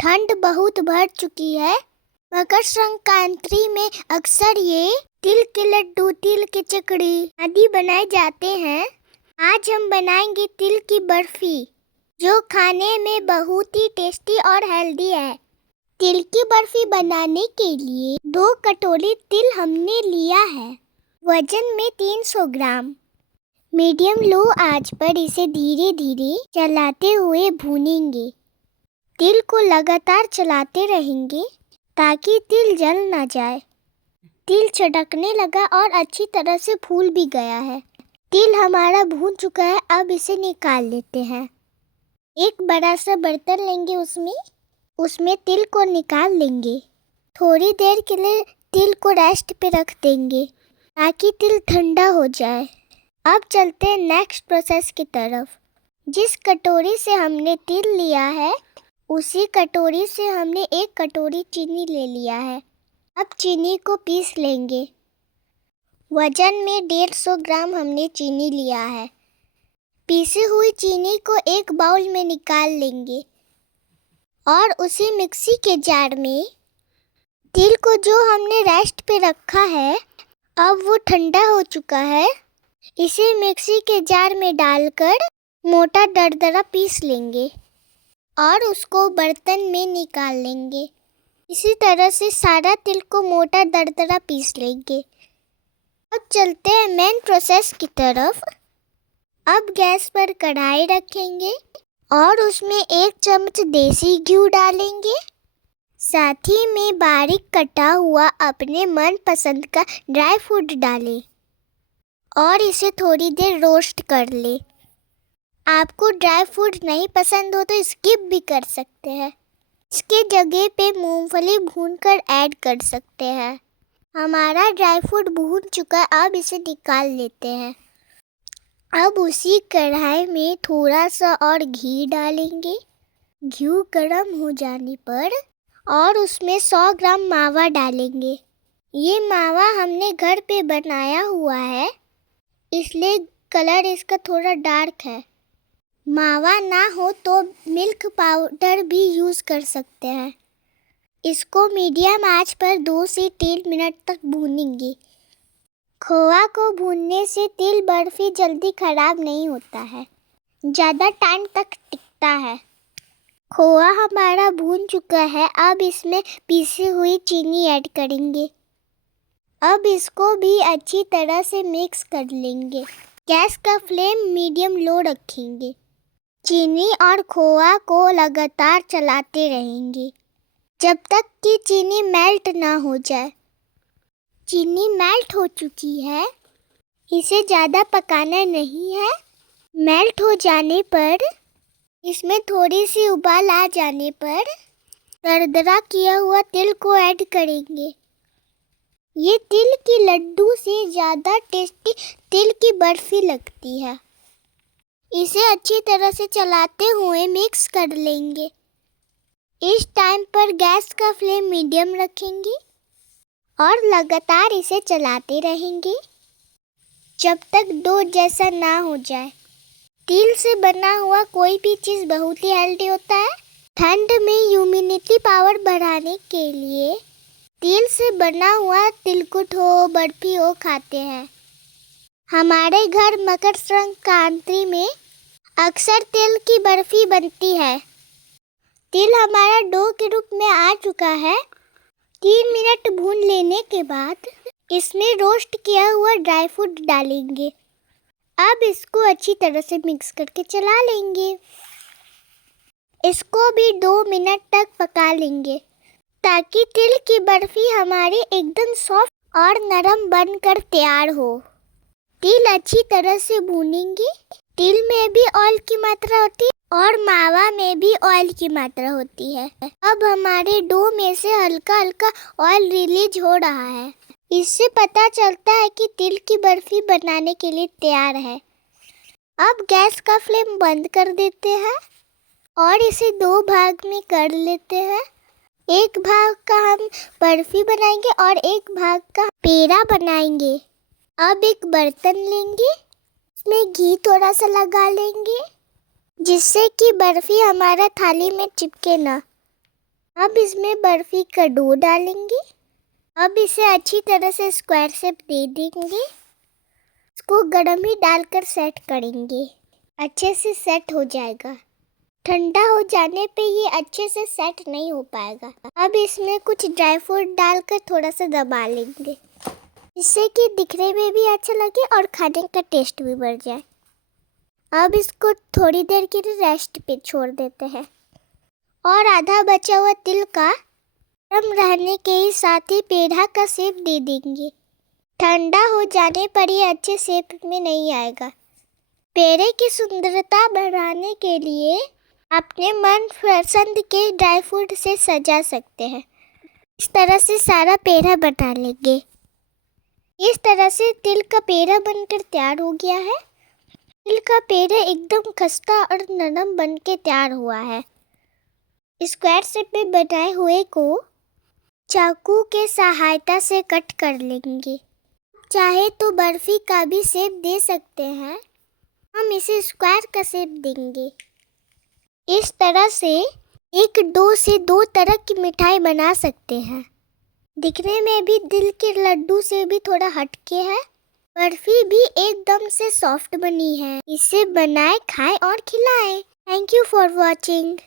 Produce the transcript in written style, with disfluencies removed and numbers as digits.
ठंड बहुत बढ़ चुकी है। मकर संक्रांति में अक्सर ये तिल के लड्डू, तिल की चकड़ी आदि बनाए जाते हैं। आज हम बनाएंगे तिल की बर्फी, जो खाने में बहुत ही टेस्टी और हेल्दी है। तिल की बर्फी बनाने के लिए 2 कटोरी तिल हमने लिया है। वजन में 300 ग्राम। मीडियम लो आंच पर इसे धीरे धीरे चलाते हुए भूनेंगे। तिल को लगातार चलाते रहेंगे ताकि तिल जल ना जाए। तिल चटकने लगा और अच्छी तरह से फूल भी गया है। तिल हमारा भून चुका है, अब इसे निकाल लेते हैं। एक बड़ा सा बर्तन लेंगे, उसमें तिल को निकाल लेंगे। थोड़ी देर के लिए तिल को रेस्ट पे रख देंगे ताकि तिल ठंडा हो जाए। अब चलते हैं नेक्स्ट प्रोसेस की तरफ। जिस कटोरी से हमने तिल लिया है, उसी कटोरी से हमने 1 कटोरी चीनी ले लिया है। अब चीनी को पीस लेंगे। वजन में 150 ग्राम हमने चीनी लिया है। पीसी हुई चीनी को एक बाउल में निकाल लेंगे और उसी मिक्सी के जार में तिल को जो हमने रेस्ट पे रखा है, अब वो ठंडा हो चुका है। इसे मिक्सी के जार में डालकर मोटा दरदरा पीस लेंगे और उसको बर्तन में निकाल लेंगे। इसी तरह से सारा तिल को मोटा दरदरा पीस लेंगे। अब चलते हैं मेन प्रोसेस की तरफ। अब गैस पर कढ़ाई रखेंगे और उसमें 1 चम्मच देसी घी डालेंगे। साथ ही में बारीक कटा हुआ अपने मनपसंद का ड्राई फ्रूट डालें और इसे थोड़ी देर रोस्ट कर ले। आपको ड्राई फ्रूट नहीं पसंद हो तो स्किप भी कर सकते हैं। इसके जगह पे मूंगफली भूनकर ऐड कर सकते हैं। हमारा ड्राई फ्रूट भून चुका है, अब इसे निकाल लेते हैं। अब उसी कढ़ाई में थोड़ा सा और घी डालेंगे। घी गर्म हो जाने पर और उसमें 100 ग्राम मावा डालेंगे। ये मावा हमने घर पे बनाया हुआ है, इसलिए कलर इसका थोड़ा डार्क है। मावा ना हो तो मिल्क पाउडर भी यूज़ कर सकते हैं। इसको मीडियम आंच पर 2 से 3 मिनट तक भूनेंगे। खोआ को भूनने से तिल बर्फी जल्दी खराब नहीं होता है, ज़्यादा टाइम तक टिकता है। खोआ हमारा भून चुका है, अब इसमें पीसी हुई चीनी ऐड करेंगे। अब इसको भी अच्छी तरह से मिक्स कर लेंगे। गैस का फ्लेम मीडियम लो रखेंगे। चीनी और खोआ को लगातार चलाते रहेंगे जब तक कि चीनी मेल्ट ना हो जाए। चीनी मेल्ट हो चुकी है, इसे ज़्यादा पकाना नहीं है। मेल्ट हो जाने पर इसमें थोड़ी सी उबाल आ जाने पर दरदरा किया हुआ तिल को ऐड करेंगे। ये तिल की लड्डू से ज़्यादा टेस्टी तिल की बर्फी लगती है। इसे अच्छी तरह से चलाते हुए मिक्स कर लेंगे। इस टाइम पर गैस का फ्लेम मीडियम रखेंगे और लगातार इसे चलाते रहेंगे जब तक डो जैसा ना हो जाए। तिल से बना हुआ कोई भी चीज़ बहुत ही हेल्दी होता है। ठंड में इम्यूनिटी पावर बढ़ाने के लिए तिल से बना हुआ तिलकुट हो, बर्फी हो खाते हैं। हमारे घर मकर संक्रांति में अक्सर तिल की बर्फी बनती है। तिल हमारा डो के रूप में आ चुका है। 3 मिनट भून लेने के बाद इसमें रोस्ट किया हुआ ड्राई फ्रूट डालेंगे। अब इसको अच्छी तरह से मिक्स करके चला लेंगे। इसको भी 2 मिनट तक पका लेंगे ताकि तिल की बर्फी हमारी एकदम सॉफ्ट और नरम बनकर तैयार हो। तिल अच्छी तरह से भूनेंगे। तिल में भी ऑयल की मात्रा होती है और मावा में भी ऑयल की मात्रा होती है। अब हमारे डो में से हल्का हल्का ऑयल रिलीज हो रहा है। इससे पता चलता है कि तिल की बर्फी बनाने के लिए तैयार है। अब गैस का फ्लेम बंद कर देते हैं और इसे 2 भाग में कर लेते हैं। एक भाग का हम बर्फी बनाएंगे और एक भाग का पेड़ा बनाएंगे। अब एक बर्तन लेंगे, उसमें घी थोड़ा सा लगा लेंगे जिससे कि बर्फी हमारा थाली में चिपके ना। अब इसमें बर्फी का डो डालेंगे। अब इसे अच्छी तरह से स्क्वायर शेप दे देंगे। इसको गरम ही डालकर सेट करेंगे। अच्छे से सेट हो जाएगा। ठंडा हो जाने पे ये अच्छे से सेट नहीं हो पाएगा। अब इसमें कुछ ड्राई फ्रूट डालकर थोड़ा सा दबा लेंगे, जिससे कि दिखने में भी अच्छा लगे और खाने का टेस्ट भी बढ़ जाए। अब इसको थोड़ी देर के लिए रेस्ट पे छोड़ देते हैं और आधा बचा हुआ तिल का गर्म रहने के ही साथ ही पेड़ा का शेप दे देंगे। ठंडा हो जाने पर ये अच्छे शेप में नहीं आएगा। पेड़े की सुंदरता बढ़ाने के लिए अपने मन पसंद के ड्राई फ्रूट से सजा सकते हैं। इस तरह से सारा पेड़ा बना लेंगे। इस तरह से तिल का पेड़ा बनकर तैयार हो गया है। तिल का पेड़ा एकदम खस्ता और नरम बनके तैयार हुआ है। स्क्वायर शेप में बनाए हुए को चाकू के सहायता से कट कर लेंगे। चाहे तो बर्फी का भी शेप दे सकते हैं। हम इसे स्क्वायर का शेप देंगे। इस तरह से एक डो से दो तरह की मिठाई बना सकते हैं। दिखने में भी तिल के लड्डू से भी थोड़ा हटके है। बर्फी भी एकदम से सॉफ्ट बनी है। इसे बनाए, खाएं और खिलाएं। Thank you for watching.